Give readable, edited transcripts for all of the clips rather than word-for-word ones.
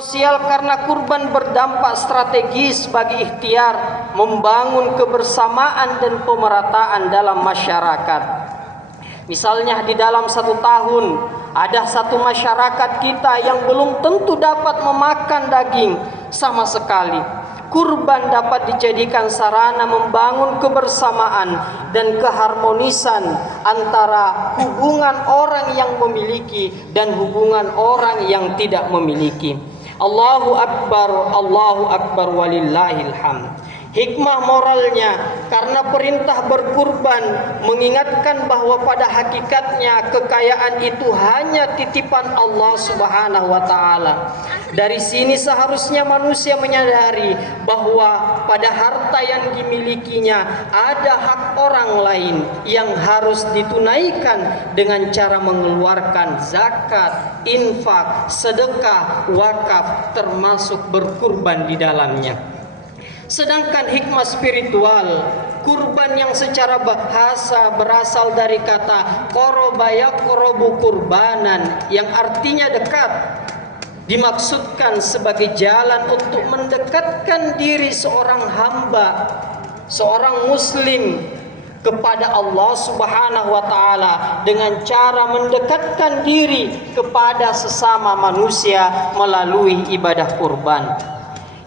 Sosial karena kurban berdampak strategis bagi ikhtiar membangun kebersamaan dan pemerataan dalam masyarakat. Misalnya di dalam 1 tahun ada satu masyarakat kita yang belum tentu dapat memakan daging sama sekali. Kurban dapat dijadikan sarana membangun kebersamaan dan keharmonisan antara hubungan orang yang memiliki dan hubungan orang yang tidak memiliki. Allahu Akbar walillahil hamd. Hikmah moralnya karena perintah berkurban mengingatkan bahwa pada hakikatnya kekayaan itu hanya titipan Allah Subhanahu wa taala. Dari sini seharusnya manusia menyadari bahwa pada harta yang dimilikinya ada hak orang lain yang harus ditunaikan dengan cara mengeluarkan zakat, infak, sedekah, wakaf, termasuk berkurban di dalamnya. Sedangkan hikmah spiritual, kurban yang secara bahasa berasal dari kata qoroba yaqrobu kurbanan yang artinya dekat, dimaksudkan sebagai jalan untuk mendekatkan diri seorang hamba, seorang muslim kepada Allah Subhanahu wa taala dengan cara mendekatkan diri kepada sesama manusia melalui ibadah kurban.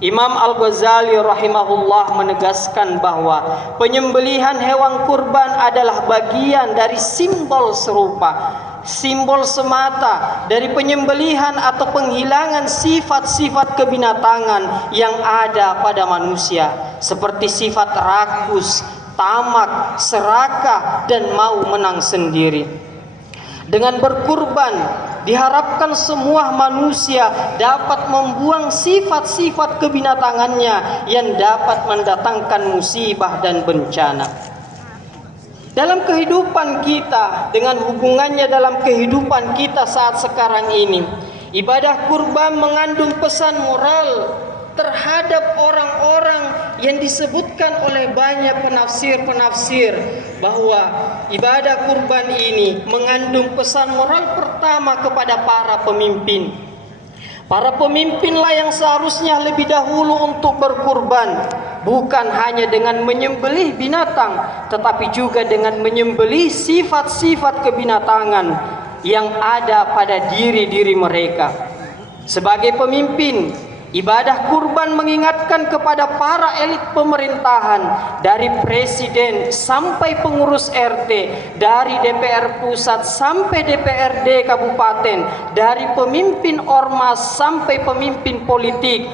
Imam Al-Ghazali rahimahullah menegaskan bahwa penyembelihan hewan kurban adalah bagian dari simbol serupa, simbol semata dari penyembelihan atau penghilangan sifat-sifat kebinatangan yang ada pada manusia, seperti sifat rakus, tamak, serakah, dan mau menang sendiri. Dengan berkurban diharapkan semua manusia dapat membuang sifat-sifat kebinatangannya yang dapat mendatangkan musibah dan bencana. Dalam kehidupan kita, dengan hubungannya dalam kehidupan kita saat sekarang ini, ibadah kurban mengandung pesan moral terhadap orang-orang yang disebutkan oleh banyak penafsir-penafsir bahwa ibadah kurban ini mengandung pesan moral pertama kepada para pemimpin. Para pemimpinlah yang seharusnya lebih dahulu untuk berkurban, bukan hanya dengan menyembelih binatang, tetapi juga dengan menyembelih sifat-sifat kebinatangan yang ada pada diri-diri mereka. Sebagai pemimpin, ibadah kurban mengingatkan kepada para elit pemerintahan, dari presiden sampai pengurus RT, dari DPR pusat sampai DPRD kabupaten, dari pemimpin ormas sampai pemimpin politik,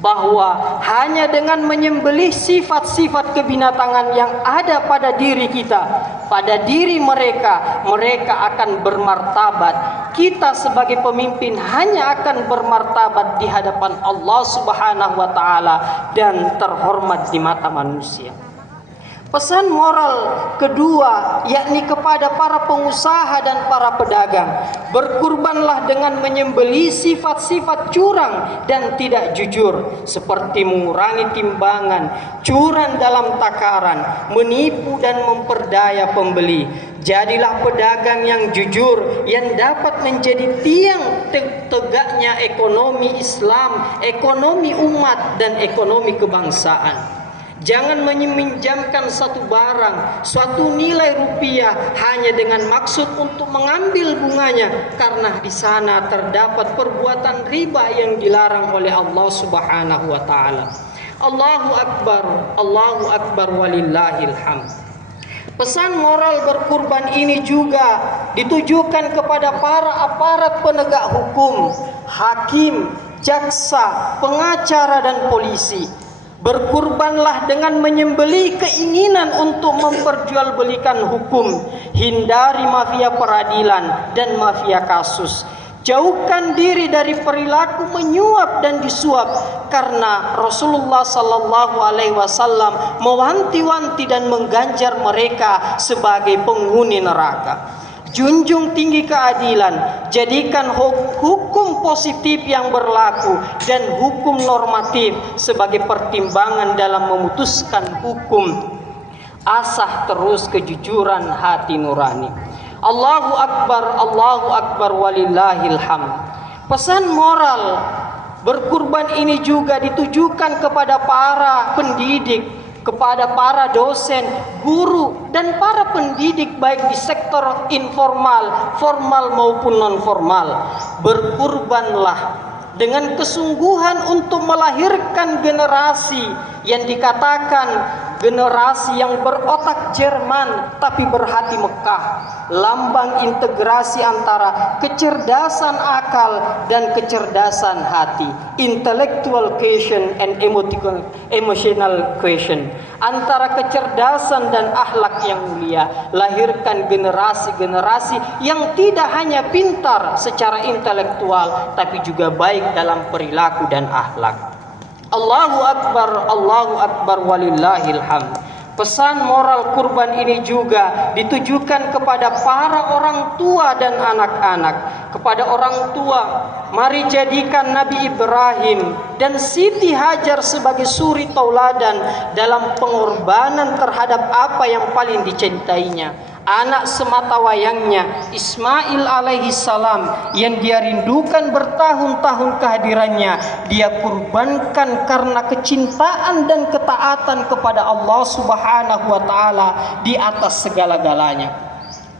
bahwa hanya dengan menyembelih sifat-sifat kebinatangan yang ada pada diri kita, pada diri mereka, mereka akan bermartabat. Kita sebagai pemimpin hanya akan bermartabat di hadapan Allah Subhanahu wa taala dan terhormat di mata manusia. Pesan moral kedua, yakni kepada para pengusaha dan para pedagang, berkurbanlah dengan menyembelih sifat-sifat curang dan tidak jujur, seperti mengurangi timbangan, curang dalam takaran, menipu dan memperdaya pembeli. Jadilah pedagang yang jujur yang dapat menjadi tiang tegaknya ekonomi Islam, ekonomi umat, dan ekonomi kebangsaan. Jangan meminjamkan satu barang, suatu nilai rupiah hanya dengan maksud untuk mengambil bunganya, karena di sana terdapat perbuatan riba yang dilarang oleh Allah Subhanahu wa taala. Allahu Akbar walillahil hamd. Pesan moral berkurban ini juga ditujukan kepada para aparat penegak hukum, hakim, jaksa, pengacara, dan polisi. Berkurbanlah dengan menyembelih keinginan untuk memperjualbelikan hukum, hindari mafia peradilan dan mafia kasus. Jauhkan diri dari perilaku menyuap dan disuap, karena Rasulullah sallallahu alaihi wasallam mewanti-wanti dan mengganjar mereka sebagai penghuni neraka. Junjung tinggi keadilan, jadikan hukum positif yang berlaku dan hukum normatif sebagai pertimbangan dalam memutuskan hukum. Asah terus kejujuran hati nurani. Allahu Akbar walillahil hamd. Pesan moral Berkurban ini juga ditujukan kepada para pendidik, kepada para dosen, guru, dan para pendidik baik di sektor informal, formal maupun non-formal. Berkurbanlah dengan kesungguhan untuk melahirkan generasi yang dikatakan generasi yang berotak Jerman tapi berhati Mekah, lambang integrasi antara kecerdasan akal dan kecerdasan hati, intellectual quotient and emotional quotient, antara kecerdasan dan akhlak yang mulia. Lahirkan generasi-generasi yang tidak hanya pintar secara intelektual tapi juga baik dalam perilaku dan akhlak. Allahu Akbar walillahil hamd. Pesan moral kurban ini juga ditujukan kepada para orang tua dan anak-anak. Kepada orang tua, mari jadikan Nabi Ibrahim dan Siti Hajar sebagai suri tauladan dalam pengorbanan terhadap apa yang paling dicintainya. Anak semata wayangnya Ismail alaihi salam yang dia rindukan bertahun-tahun kehadirannya, dia kurbankan karena kecintaan dan ketaatan kepada Allah Subhanahu wa taala di atas segala-galanya.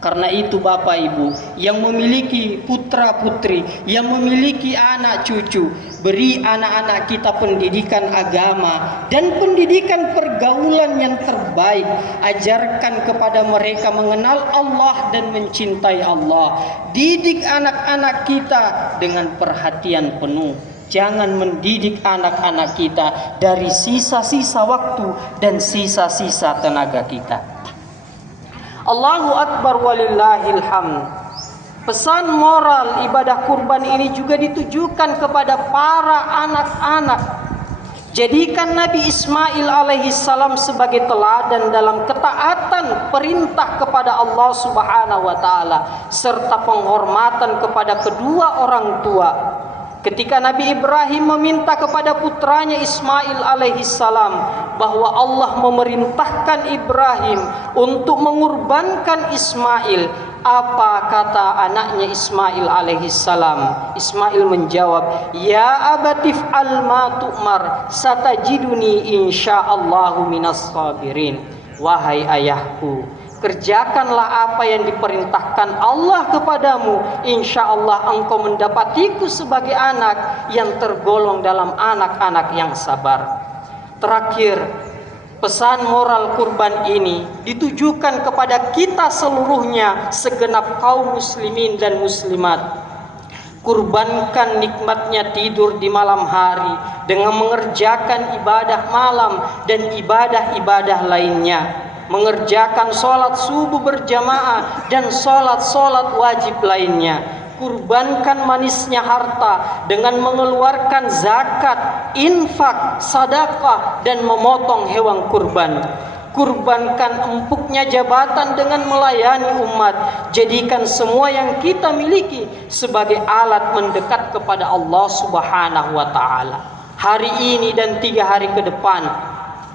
Karena itu Bapak Ibu yang memiliki putra putri, yang memiliki anak cucu, beri anak-anak kita pendidikan agama dan pendidikan pergaulan yang terbaik. Ajarkan kepada mereka mengenal Allah dan mencintai Allah. Didik anak-anak kita dengan perhatian penuh. Jangan mendidik anak-anak kita dari sisa-sisa waktu dan sisa-sisa tenaga kita. Allahu Akbar walillahil hamd. Pesan moral ibadah kurban ini juga ditujukan kepada para anak-anak. Jadikan Nabi Ismail alaihi salam sebagai teladan dalam ketaatan perintah kepada Allah Subhanahu wa taala serta penghormatan kepada kedua orang tua. Ketika Nabi Ibrahim meminta kepada putranya Ismail alaihi salam bahwa Allah memerintahkan Ibrahim untuk mengorbankan Ismail, apa kata anaknya Ismail alaihi salam? Ismail menjawab, "Ya abatif al ma tu'mar, satajiduni insyaallahu minas sabirin." Wahai ayahku, kerjakanlah apa yang diperintahkan Allah kepadamu, insya Allah engkau mendapatiku sebagai anak yang tergolong dalam anak-anak yang sabar. Terakhir, pesan moral kurban ini ditujukan kepada kita seluruhnya, segenap kaum muslimin dan muslimat. Kurbankan nikmatnya tidur di malam hari dengan mengerjakan ibadah malam dan ibadah-ibadah lainnya. Mengerjakan sholat subuh berjamaah dan sholat wajib lainnya. Kurbankan manisnya harta dengan mengeluarkan zakat, infak, sedekah dan memotong hewan kurban. Kurbankan empuknya jabatan dengan melayani umat. Jadikan semua yang kita miliki sebagai alat mendekat kepada Allah Subhanahu wa taala. Hari ini dan 3 hari ke depan,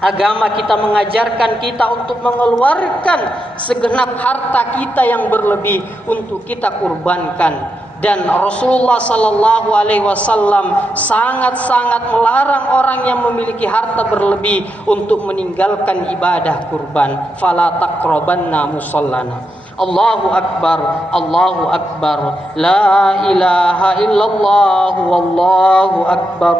agama kita mengajarkan kita untuk mengeluarkan segenap harta kita yang berlebih untuk kita kurbankan. Dan Rasulullah sallallahu alaihi wasallam sangat-sangat melarang orang yang memiliki harta berlebih untuk meninggalkan ibadah kurban. Fala taqrabanna musallana. Allahu Akbar, Allahu Akbar, la ilaha illallah, wallahu akbar.